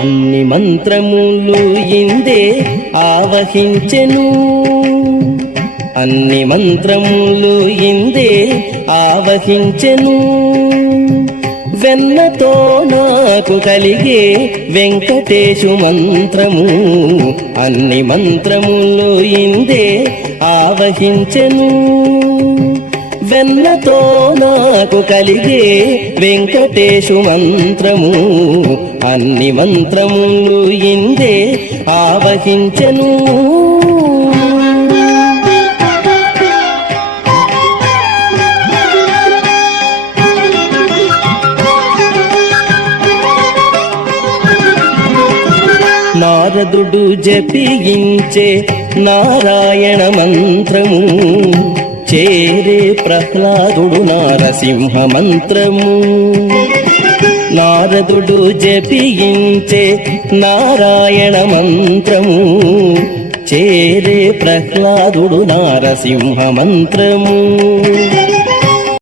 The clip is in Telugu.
అన్ని మంత్రములు ఇందే ఆవహించెను, అన్ని మంత్రములు ఇందే ఆవహించెను. వెన్నతో నాకు కలిగే వెంకటేశు మంత్రము, అన్ని మంత్రములు ఇందే ఆవహించెను. వెన్నతో నాకు కలిగే వెంకటేశు మంత్రము, అన్ని మంత్రములు ఇందే ఆవహించెను. నారదుడు జపించే నారాయణ మంత్రము, చేరే ప్రహ్లాదుడు నారసింహ మంత్రము. నారదుడు జపించే నారాయణ మంత్రము, చేరే ప్రహ్లాదుడు నారసింహ మంత్రము.